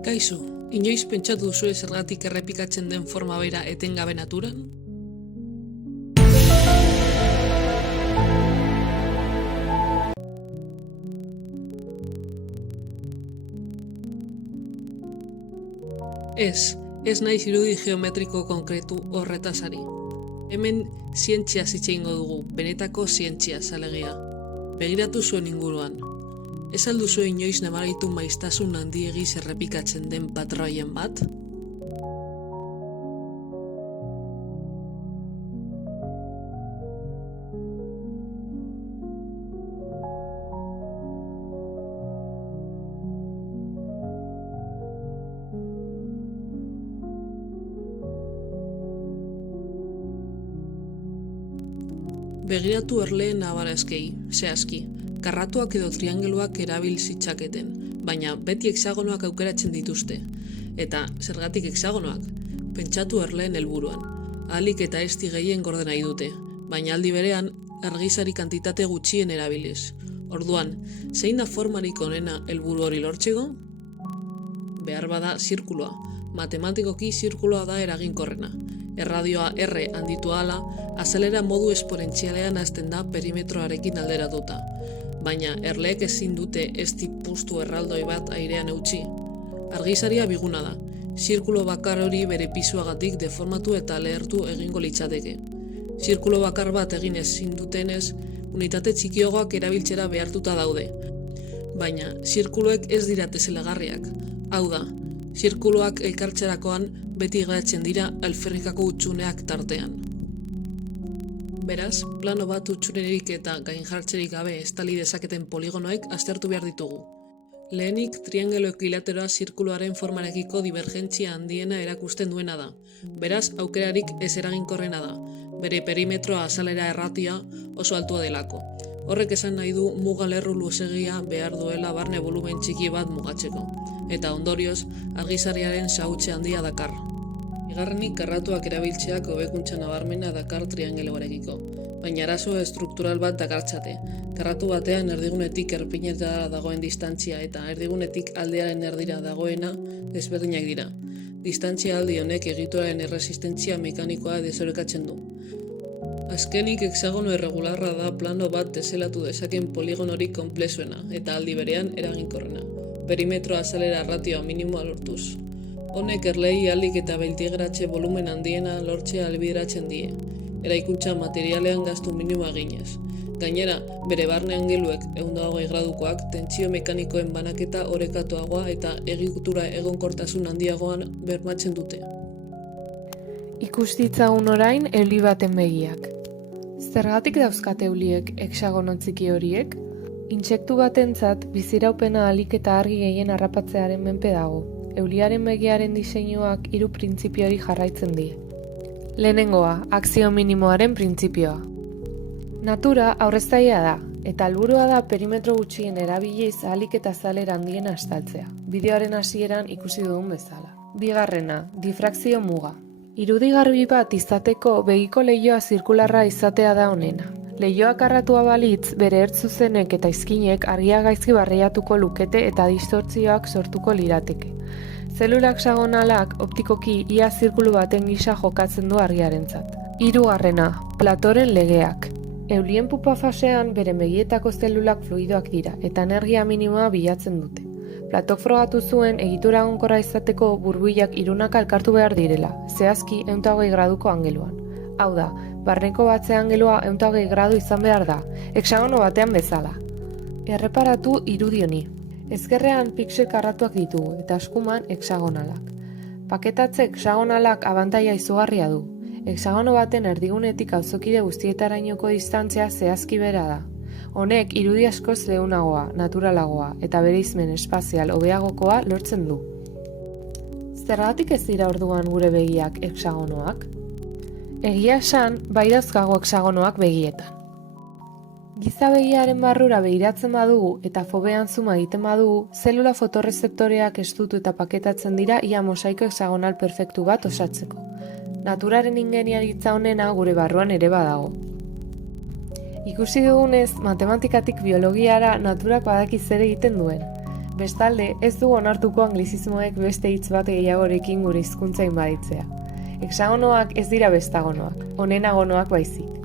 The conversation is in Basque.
Kaixo, inoiz pentsatu duzue zergatik errepikatzen den forma bera etengabe naturan? Ez naiz irudi geometriko konkretu horretaz ari. Hemen zientziaz hitz egingo dugu, benetako zientziaz alegia. Begiratu zuen inguruan. Ez al duzue inoiz nabaritu maiztasun handiegiz errepikatzen den patroien bat? Begiratu erleen nabarezkei, zehazki, karratuak edo triangeluak erabil zitzaketen, baina beti hexagonoak aukeratzen dituzte. Eta zergatik hexagonoak? Pentsatu erleen helburuan. Ahalik eta ezti gehien gorde nahi dute, baina aldi berean argizari kantitate gutxien erabiliz. Orduan, zein da formarik onena helburu hori lortzeko? Behar bada zirkuloa. Matematikoki zirkuloa da eraginkorrena. Erradioa R handitu ahala, azelera modu esponentzialean hasten da perimetroarekin alderatuta. Baina erleek ezin dute ezti puztu erraldoi bat airean eutsi. Argizaria biguna da. Zirkulo bakar hori bere pisuagatik deformatu eta lehertu egingo litzateke. Zirkulo bakar bat egin ezin dutenez, unitate txikiogoak erabiltzera behartuta daude. Baina zirkuloek ez dira teselagarriak. Hau da, zirkuloak elkartzerakoan beti geratzen dira alferrikako hutsuneak tartean. Beraz, plano bat hutsunerik eta gainjartzerik gabe estali dezaketen poligonoek aztertu behar ditugu. Lehenik, triangelo ekilateroa zirkuloaren formarekiko divergentzia handiena erakusten duena da. Beraz, aukerarik ez eraginkorrena da. Bere perimetroa azalera erratia oso altua delako. Horrek esan nahi du muga lerru luzegia behar duela barne volumen txiki bat mugatzeko. Eta ondorioz, argizariaren xahutze handia dakar. Bigarrenik, karratuak erabiltzeak hobekuntza nabarmena dakar triangeloarekiko, baina arazo estruktural bat dakartzate. Karratu batean erdigunetik erpinetara dagoen distantzia eta erdigunetik aldearen erdira dagoena desberdinak dira. Distantzia aldi honek egituraren erresistentzia mekanikoa desorekatzen du. Azkenik, hexagono erregularra da plano bat teselatu dezaken poligonorik konplexuena eta aldi berean eraginkorrena. Perimetro azalera ratioa minimoa lortuz. Honek erlei ahalik eta beltigeratze volumen handiena lortzea ahalbideratzen die, eraikuntza materialean gastu minimoa eginez. Gainera, bere barne angeluek 120 gradukoak tentsio mekanikoen banaketa orekatuagoa eta egitura egonkortasun handiagoan bermatzen dute. Ikus ditzagun orain euli baten begiak. Zergatik dauzkate euliek hexagono txiki horiek? Intsektu batentzat biziraupena ahalik eta argi gehien harrapatzearen menpe dago. Euliaren begiaren diseinuak 3 printzipioari jarraitzen die. Lehenengoa, akzio minimoaren printzipioa. Natura aurreztailea da, eta helburua da perimetro gutxien erabiliz ahalik eta azalera handiena estaltzea. Bideoaren hasieran ikusi dugun bezala. Bigarrena, difrakzio muga. Irudigarbi bat izateko begiko leihoa zirkularra izatea da onena. Leihoa karratua balitz, bere ertz zuzenek eta izkinek argia gaizki barreiatuko lukete eta distortzioak sortuko lirateke. Zelula hexagonalak optikoki ia zirkulu baten gisa jokatzen du argiarentzat. Hirugarrena, Platoren legeak. Eulien pupa fasean bere begietako zelulak fluidoak dira eta energia minimoa bilatzen dute. Platok frogatu zuen egitura egonkorra izateko burbuilak irunak elkartu behar direla, zehazki 120 graduko angeluan. Hau da, barneko batze angelua 120 gradu izan behar da, hexagono batean bezala. Erreparatu irudi honi. Ezkerrean pixel karratuak ditugu eta eskuman hexagonalak. Paketatze hexagonalak abantaila izugarria du. Hexagono baten erdigunetik auzokide guztietarainoko distantzia zehazki bera da. Honek irudi askoz leunagoa, naturalagoa eta bereizmen espazial hobeagokoa lortzen du. Zergatik ez dira orduan gure begiak hexagonoak? Egia esan, bai dauzkago hexagonoak begietan. Giza begiaren barrura begiratzen badugu eta fobean zuma egiten badugu, zelula fotorrezeptoreak estutu eta paketatzen dira ia mosaiko hexagonal perfektu bat osatzeko. Naturaren ingeniaritza honena gure barruan ere badago. Ikusi dugunez, matematikatik biologiara naturak badaki zer egiten duen. Bestalde, ez du onartuko anglizismoek beste hitz bat gehiagorekin gure hizkuntza inbaditzea. Hexagonoak ez dira bestagonoak, onenagonoak baizik.